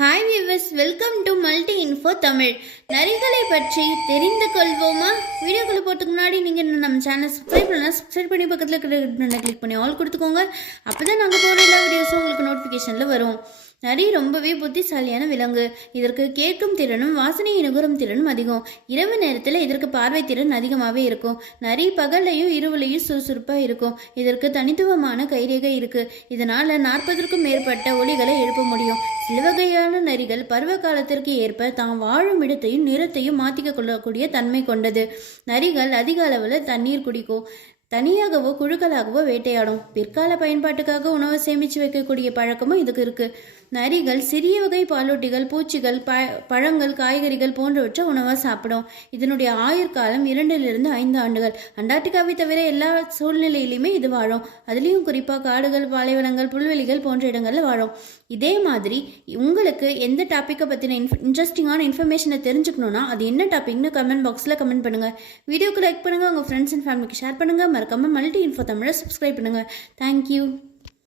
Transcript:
Hi viewers, welcome to Multi Info Tamil. நரிகளை பற்றி தெரிந்து கொள்வோமா? வீடியோக்குள்ளே போகிறதுக்கு முன்னாடி நீங்கள் இன்னும் நம்ம சேனல் சப்ஸ்கிரைப் பண்ணி பக்கத்தில் இருக்கிற கிளிக் பண்ணி ஆல் கொடுத்துக்கோங்க. அப்போ தான் நாங்கள் போகிற எல்லா வீடியோஸும் உங்களுக்கு நோட்டிஃபிகேஷனில் வரும். நரி ரொம்பவே புத்திசாலியான விலங்கு. இதற்கு கேட்கும் திறனும் வாசனை நுகரும் திறனும் அதிகம். இரவு நேரத்தில் இதற்கு பார்வை திறன் அதிகமாகவே இருக்கும். நரி பகல்லையும் இரவுலையும் சுறுசுறுப்பாக இருக்கும். இதற்கு தனித்துவமான கைரேகை இருக்கு. இதனால் 40க்கும் மேற்பட்ட ஒலிகளை எழுப்ப முடியும். சில வகையான நரிகள் பருவ காலத்திற்கு ஏற்ப தாம் வாழும் இடத்தையும் நிறத்தையும் மாற்றிக்க கொள்ளக்கூடிய தன்மை கொண்டது. நரிகள் அதிக அளவில் தண்ணீர் குடிக்கும். தனியாகவோ குழுக்களாகவோ வேட்டையாடும். பிற்கால பயன்பாட்டுக்காக உணவை சேமித்து வைக்கக்கூடிய பழக்கமும் இதுக்கு இருக்கு. நரிகள் சிறிய வகை பாலூட்டிகள், பூச்சிகள், பழங்கள், காய்கறிகள் போன்றவற்றை உணவாக சாப்பிடும். இதனுடைய ஆயுட்காலம் 2 to 5 ஆண்டுகள். அண்டார்டிகாவை தவிர எல்லா சூழ்நிலையிலுமே இது வாழும். அதுலேயும் குறிப்பாக காடுகள், பாலைவனங்கள், புல்வெளிகள் போன்ற இடங்களில் வாழும். இதே மாதிரி உங்களுக்கு எந்த டாப்பிக்கை பற்றின இன்ட்ரெஸ்டிங்கான இன்ஃபர்மேஷனை தெரிஞ்சுக்கணுன்னா அது என்ன டாபிக்னு கமெண்ட் பாக்ஸில் கமெண்ட் பண்ணுங்கள். வீடியோக்கு லைக் பண்ணுங்கள், உங்கள் ஃப்ரெண்ட்ஸ் அண்ட் ஃபேமிலிக்கு ஷேர் பண்ணுங்கள். மறக்காமல் மல்டி இன்ஃபோ தமிழை சப்ஸ்கிரைப் பண்ணுங்கள். தேங்க்யூ.